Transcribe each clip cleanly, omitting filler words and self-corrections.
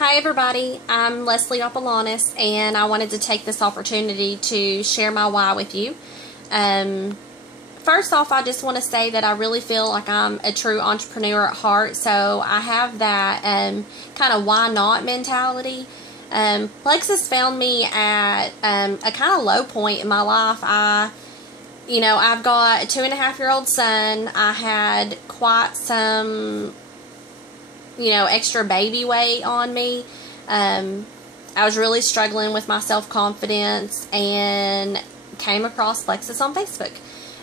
Hi everybody, I'm Leslie Opalanis, and I wanted to take this opportunity to share my why with you. Um, First off, I just want to say that I really feel like I'm a true entrepreneur at heart, so I have that kind of why not mentality. Plexus found me at a kind of low point in my life. I've got a 2.5-year-old son. I had quite some extra baby weight on me. I was really struggling with my self-confidence and came across Plexus on Facebook.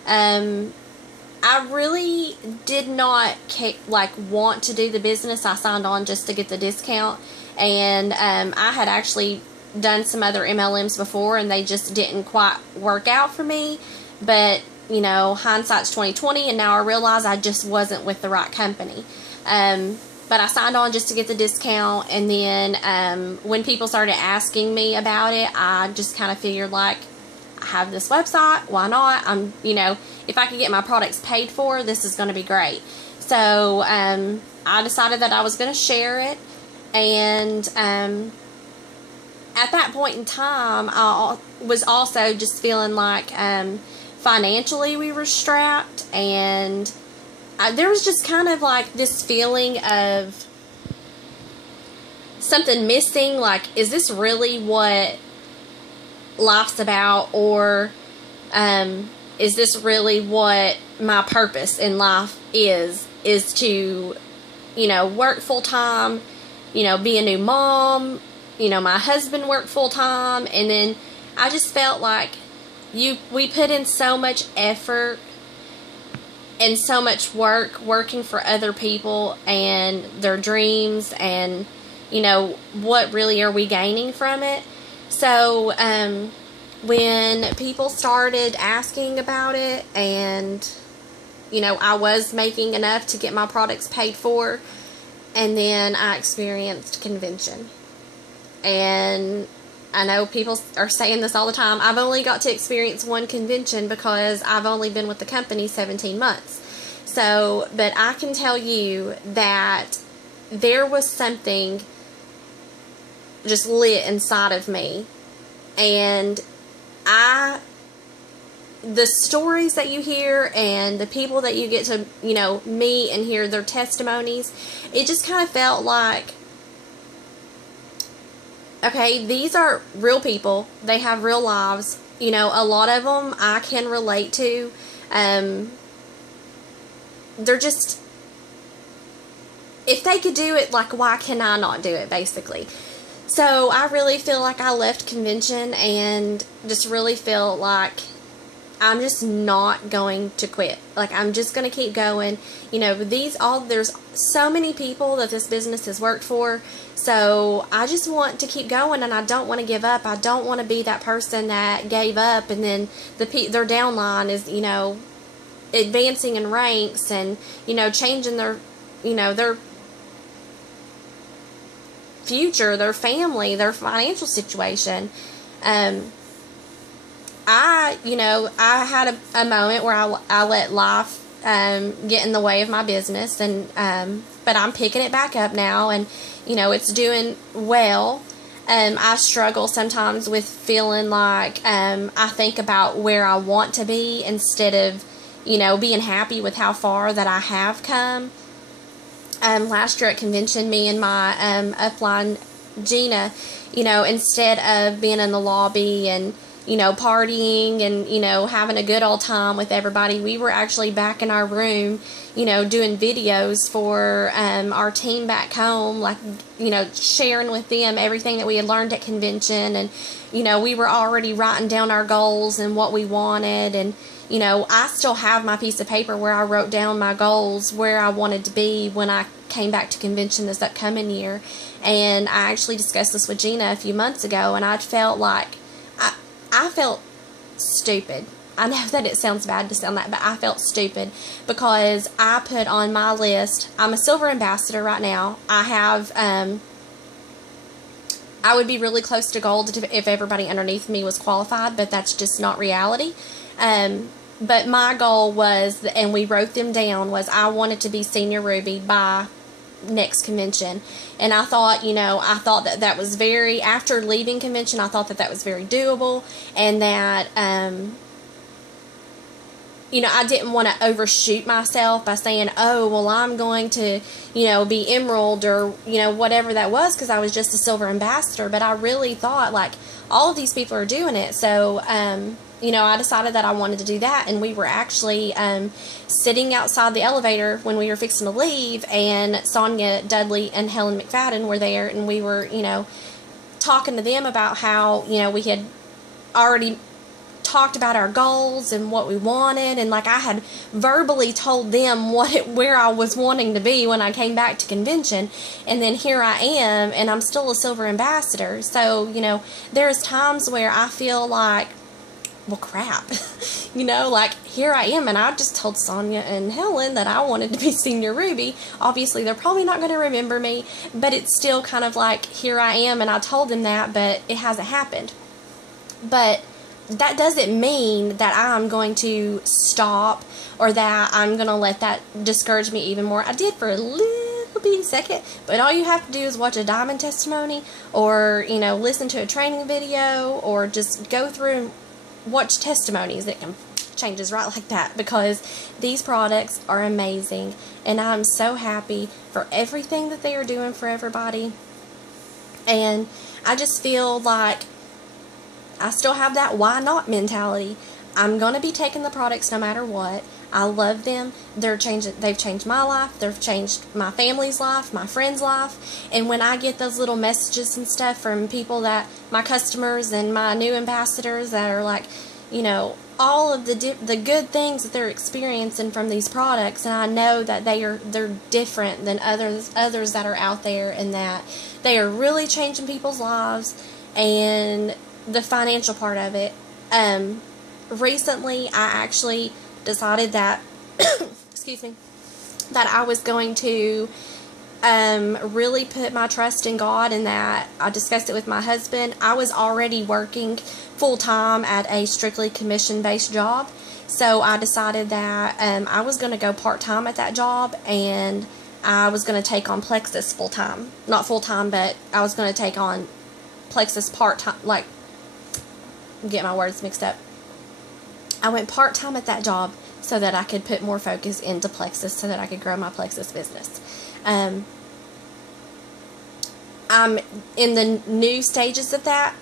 I really did not want to do the business. I signed on just to get the discount, and I had actually done some other MLMs before, and they just didn't quite work out for me. But hindsight's 2020, and now I realize I just wasn't with the right company. But I signed on just to get the discount, and then when people started asking me about it, I just kind of figured, I have this website, why not? If I could get my products paid for, this is going to be great. So I decided that I was going to share it, and at that point in time, I was also just feeling like financially we were strapped, and there was just kind of this feeling of something missing. Is this really what life's about, or is this really what my purpose in life is to work full-time, be a new mom, my husband worked full-time, and then I just felt like we put in so much effort and so much work working for other people and their dreams, and what really are we gaining from it? So when people started asking about it, and I was making enough to get my products paid for, and then I experienced convention. And I know people are saying this all the time. I've only got to experience one convention because I've only been with the company 17 months. So, but I can tell you that there was something just lit inside of me. And the stories that you hear and the people that you get to, meet and hear their testimonies, it just kind of felt like, okay, these are real people. They have real lives. A lot of them I can relate to. They're just, if they could do it, why can I not do it, basically? So I really feel like I left convention and just really feel like I'm just not going to quit. I'm just going to keep going. There's so many people that this business has worked for. So I just want to keep going, and I don't want to give up. I don't want to be that person that gave up and then their downline is, advancing in ranks and, changing their future, their family, their financial situation. I had a moment where I let life get in the way of my business, and but I'm picking it back up now, and it's doing well. I struggle sometimes with feeling like I think about where I want to be instead of being happy with how far that I have come. Last year at convention, me and my upline Gina, instead of being in the lobby and partying and having a good old time with everybody, we were actually back in our room, doing videos for our team back home, sharing with them everything that we had learned at convention, and we were already writing down our goals and what we wanted, and I still have my piece of paper where I wrote down my goals, where I wanted to be when I came back to convention this upcoming year. And I actually discussed this with Gina a few months ago, and I felt like I felt stupid. I know that it sounds bad to sound that, but I felt stupid because I put on my list, I'm a silver ambassador right now. I have, I would be really close to gold if everybody underneath me was qualified, but that's just not reality. But my goal was, and we wrote them down, was I wanted to be Senior Ruby by next convention. And I thought, that was very, after leaving convention, I thought that was very doable, and that, I didn't want to overshoot myself by saying, oh, well, I'm going to, be emerald or, whatever that was, because I was just a silver ambassador. But I really thought, like, all of these people are doing it. So, I decided that I wanted to do that. And we were actually sitting outside the elevator when we were fixing to leave, and Sonia Dudley and Helen McFadden were there, and we were, talking to them about how, we had already talked about our goals and what we wanted, and like I had verbally told them where I was wanting to be when I came back to convention, and then here I am, and I'm still a silver ambassador. So there's times where I feel like, well, crap, like here I am, and I just told Sonia and Helen that I wanted to be Senior Ruby. Obviously they're probably not going to remember me, but it's still kind of like, here I am, and I told them that, but it hasn't happened. But that doesn't mean that I'm going to stop, or that I'm going to let that discourage me even more. I did for a little bitty second, but all you have to do is watch a diamond testimony, or, listen to a training video, or just go through and watch testimonies. That can changes right like that, because these products are amazing, and I'm so happy for everything that they are doing for everybody. And I just feel like I still have that why not mentality. I'm going to be taking the products no matter what. I love them. They've changed my life. They've changed my family's life, my friends' life. And when I get those little messages and stuff from people, that my customers and my new ambassadors, that are like, all of the good things that they're experiencing from these products, and I know that they're different than others that are out there, and that they are really changing people's lives. And the financial part of it. Recently, I actually decided that, excuse me, that I was going to really put my trust in God, and that I discussed it with my husband. I was already working full-time at a strictly commission-based job, so I decided that I was going to go part-time at that job, and I was going to take on Plexus full-time. Not full-time, but I was going to take on Plexus part-time, like, get my words mixed up. I went part-time at that job so that I could put more focus into Plexus, so that I could grow my Plexus business. I'm in the new stages of that,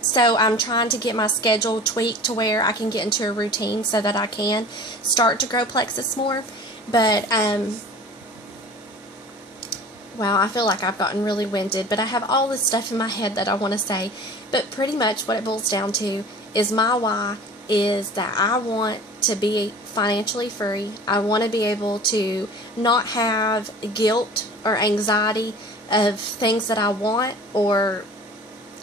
so I'm trying to get my schedule tweaked to where I can get into a routine so that I can start to grow Plexus more. But wow, I feel like I've gotten really winded, but I have all this stuff in my head that I want to say. But pretty much what it boils down to is my why is that I want to be financially free. I want to be able to not have guilt or anxiety of things that I want, or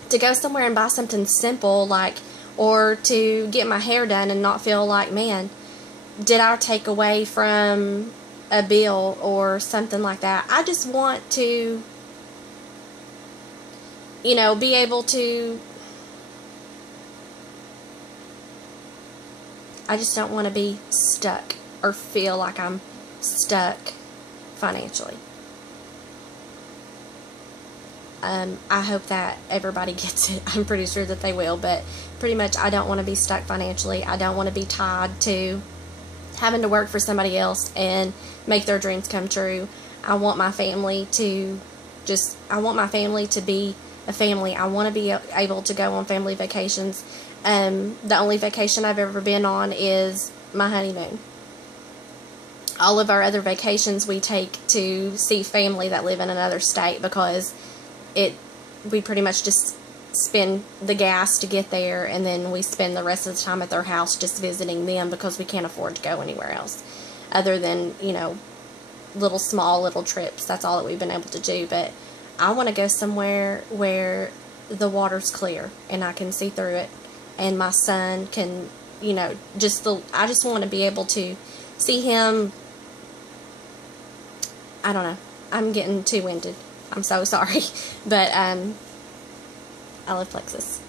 to go somewhere and buy something simple, like, or to get my hair done and not feel like, man, did I take away from a bill or something like that. I just want to, be able to, I just don't want to be stuck or feel like I'm stuck financially. I hope that everybody gets it. I'm pretty sure that they will, but pretty much I don't want to be stuck financially. I don't want to be tied to having to work for somebody else and make their dreams come true. I want my family to be a family. I want to be able to go on family vacations. The only vacation I've ever been on is my honeymoon. All of our other vacations we take to see family that live in another state, because we pretty much just spend the gas to get there, and then we spend the rest of the time at their house just visiting them, because we can't afford to go anywhere else other than, little trips. That's all that we've been able to do. But I want to go somewhere where the water's clear and I can see through it, and my son can, I just want to be able to see him. I don't know. I'm getting too winded. I'm so sorry. But I love Plexus.